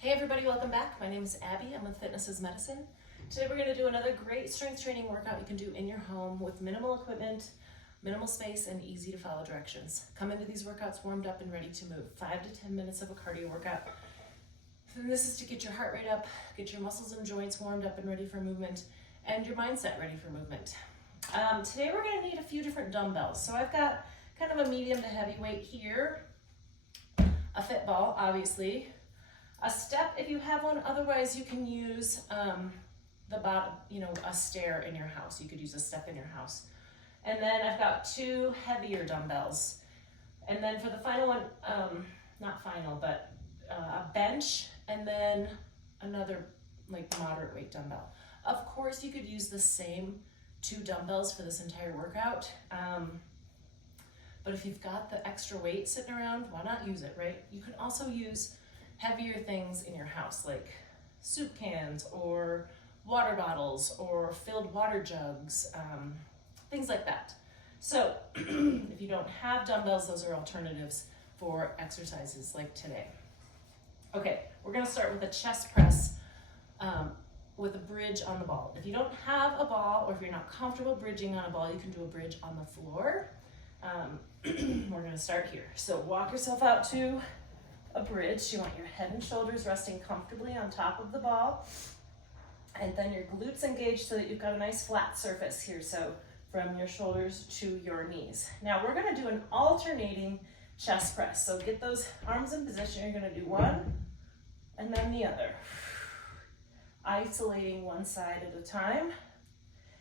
Hey everybody, welcome back. My name is Abby. I'm with Fitness is Medicine. Today we're going to do another great strength training workout you can do in your home with minimal equipment, minimal space, and easy to follow directions. Come into these workouts warmed up and ready to move. 5 to 10 minutes of a cardio workout. And this is to get your heart rate up, get your muscles and joints warmed up and ready for movement, and your mindset ready for movement. Today we're going to need a few different dumbbells. So I've got kind of a medium to heavy weight here, a fit ball, obviously, a step if you have one. Otherwise, you can use the bottom, a stair in your house. You could use a step in your house. And then I've got 2 heavier dumbbells. And then for the final one, not final, but a bench, and then another like moderate weight dumbbell. Of course, you could use the same 2 dumbbells for this entire workout. But if you've got the extra weight sitting around, why not use it, right? You can also use heavier things in your house, like soup cans or water bottles or filled water jugs, things like that. So if you don't have dumbbells, those are alternatives for exercises like today. Okay, we're gonna start with a chest press with a bridge on the ball. If you don't have a ball, or if you're not comfortable bridging on a ball, you can do a bridge on the floor. We're gonna start here. So walk yourself out to a bridge. You want your head and shoulders resting comfortably on top of the ball, and then your glutes engaged so that you've got a nice flat surface here, so from your shoulders to your knees. Now we're going to do an alternating chest press, so get those arms in position. You're going to do one and then the other, isolating one side at a time.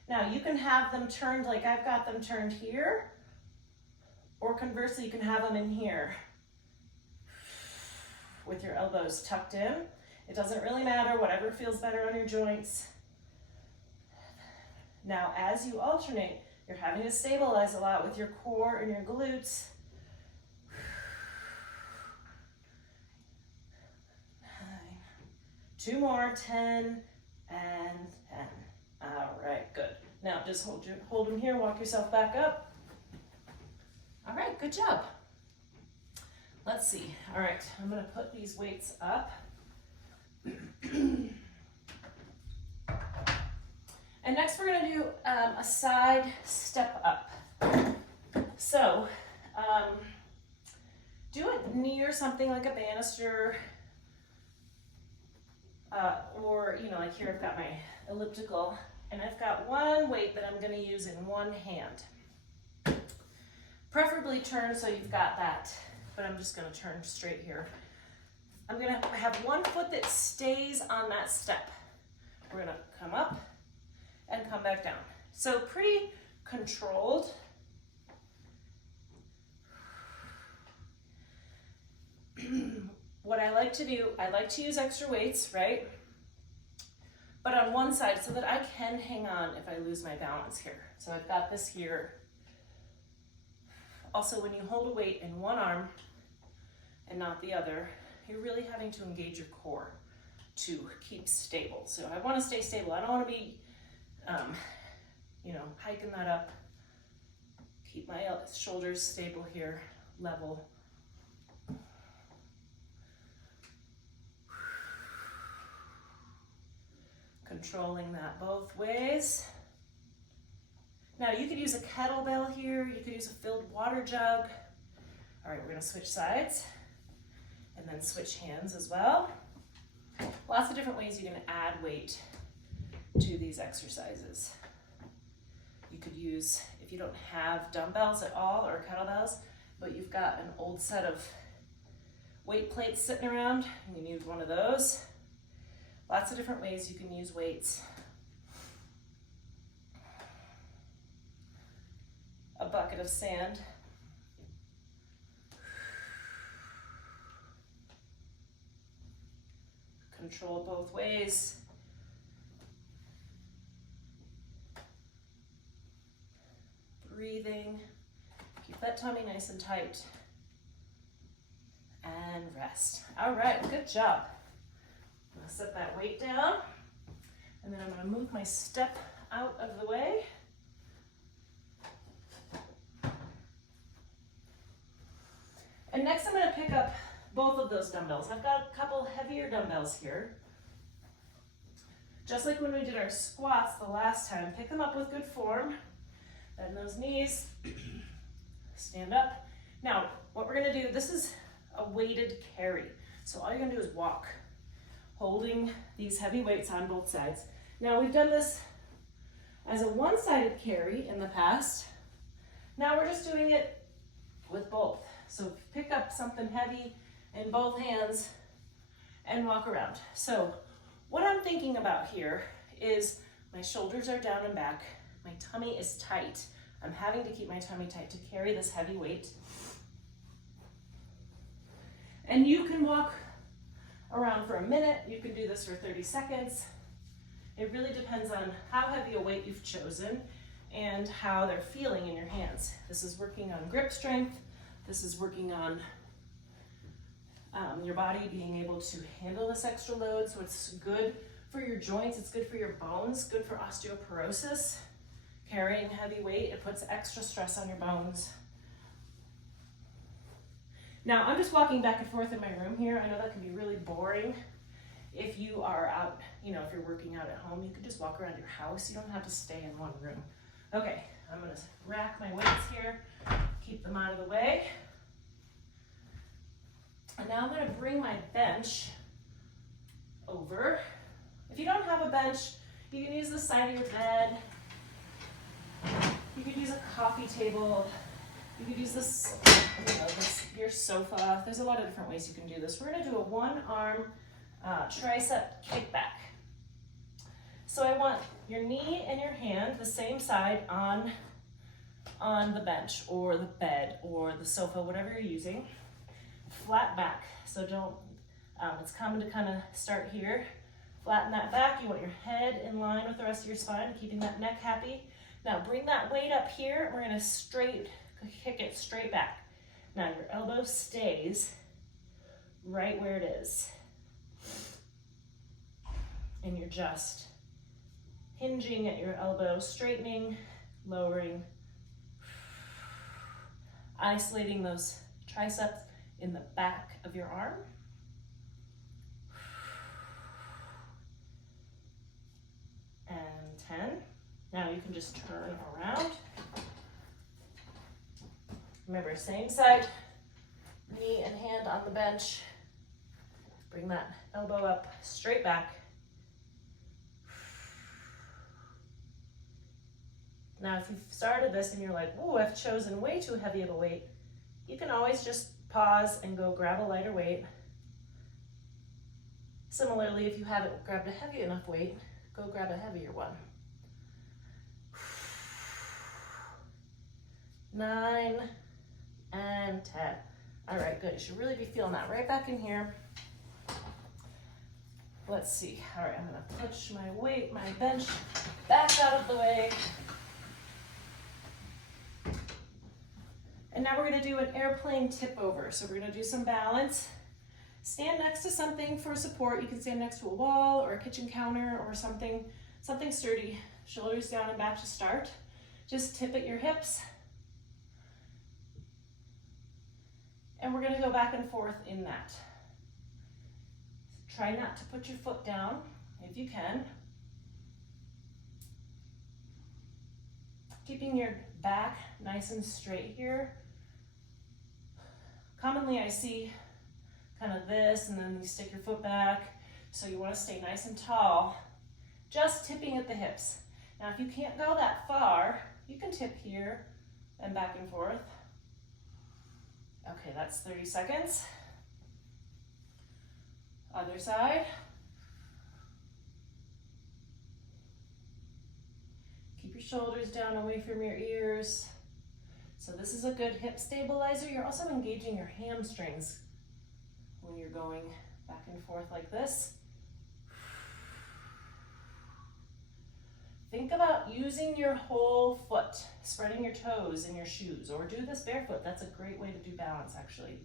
Now you can have them turned like I've got them turned here, or conversely you can have them in here with your elbows tucked in. It doesn't really matter, whatever feels better on your joints. Now, as you alternate, you're having to stabilize a lot with your core and your glutes. 9, 2 more, 10, and 10. All right, good. Now just hold them here, walk yourself back up. All right, good job. Let's see. All right, I'm going to put these weights up. And next we're going to do a side step up. So do it near something like a banister, or like here I've got my elliptical, and I've got one weight that I'm going to use in one hand. Preferably turn so you've got that, but I'm just going to turn straight here. I'm going to have one foot that stays on that step. We're going to come up and come back down. So pretty controlled. What I like to do, I like to use extra weights, right? But on one side so that I can hang on if I lose my balance here. So I've got this here. Also, when you hold a weight in one arm and not the other, you're really having to engage your core to keep stable. So I want to stay stable. I don't want to be, hiking that up. Keep my shoulders stable here, level. Controlling that both ways. Now you could use a kettlebell here. You could use a filled water jug. All right, we're going to switch sides. And then switch hands as well. Lots of different ways you can add weight to these exercises. You could use, if you don't have dumbbells at all or kettlebells, but you've got an old set of weight plates sitting around, you can use one of those. Lots of different ways you can use weights. A bucket of sand. Control both ways. Breathing. Keep that tummy nice and tight. And rest. All right, good job. I'm gonna set that weight down, and then I'm gonna move my step out of the way. And next I'm gonna pick up both of those dumbbells. I've got a couple heavier dumbbells here. Just like when we did our squats the last time, pick them up with good form. Bend those knees, stand up. Now, what we're gonna do, this is a weighted carry. So all you're gonna do is walk, holding these heavy weights on both sides. Now we've done this as a one-sided carry in the past. Now we're just doing it with both. So pick up something heavy in both hands and walk around. So what I'm thinking about here is my shoulders are down and back. My tummy is tight. I'm having to keep my tummy tight to carry this heavy weight. And you can walk around for a minute. You can do this for 30 seconds. It really depends on how heavy a weight you've chosen and how they're feeling in your hands. This is working on grip strength. This is working on your body being able to handle this extra load. So it's good for your joints. It's good for your bones, good for osteoporosis. Carrying heavy weight, it puts extra stress on your bones. Now, I'm just walking back and forth in my room here. I know that can be really boring. If you are out, if you're working out at home, you can just walk around your house. You don't have to stay in one room. Okay, I'm gonna rack my weights here, keep them out of the way. And now I'm gonna bring my bench over. If you don't have a bench, you can use the side of your bed. You could use a coffee table. You could use this, your sofa. There's a lot of different ways you can do this. We're gonna do a one-arm tricep kickback. So I want your knee and your hand the same side on the bench or the bed or the sofa, whatever you're using. Flat back. So don't, it's common to kind of start here. Flatten that back. You want your head in line with the rest of your spine, keeping that neck happy. Now bring that weight up here, and we're gonna kick it straight back. Now your elbow stays right where it is. And you're just hinging at your elbow, straightening, lowering, isolating those triceps in the back of your arm. And 10. Now you can just turn around. Remember, same side, knee and hand on the bench. Bring that elbow up, straight back. Now, if you've started this and you're like, "Ooh, I've chosen way too heavy of a weight," you can always just pause and go grab a lighter weight. Similarly, if you haven't grabbed a heavy enough weight, go grab a heavier one. 9 and 10. All right, good. You should really be feeling that right back in here. Let's see. All right, I'm gonna push my weight, my bench back out of the way. And now we're gonna do an airplane tip over. So we're gonna do some balance. Stand next to something for support. You can stand next to a wall or a kitchen counter or something sturdy. Shoulders down and back to start. Just tip at your hips. And we're gonna go back and forth in that. Try not to put your foot down if you can. Keeping your back nice and straight here. Commonly I see kind of this, and then you stick your foot back. So you want to stay nice and tall, just tipping at the hips. Now if you can't go that far, you can tip here and back and forth. Okay, that's 30 seconds. Other side. Keep your shoulders down away from your ears. So this is a good hip stabilizer. You're also engaging your hamstrings when you're going back and forth like this. Think about using your whole foot, spreading your toes in your shoes, or do this barefoot. That's a great way to do balance, actually.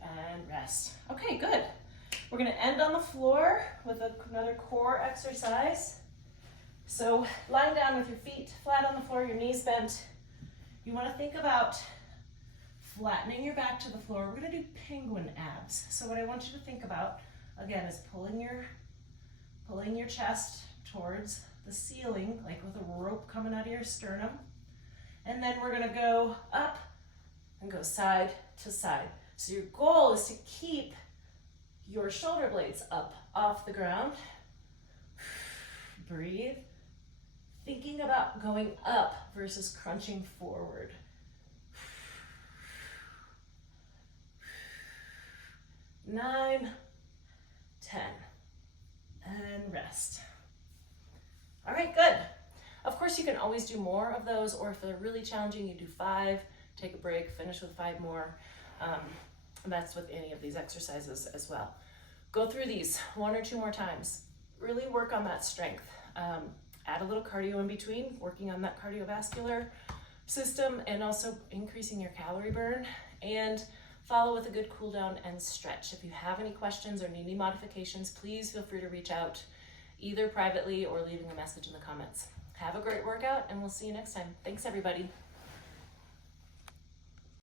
And rest. Okay, good. We're gonna end on the floor with another core exercise. So lying down with your feet flat on the floor, your knees bent, You want to think about flattening your back to the floor. We're going to do penguin abs. So what I want you to think about, again, is pulling your chest towards the ceiling, like with a rope coming out of your sternum. And then we're going to go up and go side to side. So your goal is to keep your shoulder blades up off the ground. Breathe. Thinking about going up versus crunching forward. 9, 10, and rest. All right, good. Of course, you can always do more of those, or if they're really challenging, you do 5, take a break, finish with 5 more. And that's with any of these exercises as well. Go through these 1 or 2 more times. Really work on that strength. Add a little cardio in between, working on that cardiovascular system and also increasing your calorie burn, and follow with a good cool down and stretch. If you have any questions or need any modifications, please feel free to reach out either privately or leaving a message in the comments. Have a great workout, and we'll see you next time. Thanks, everybody.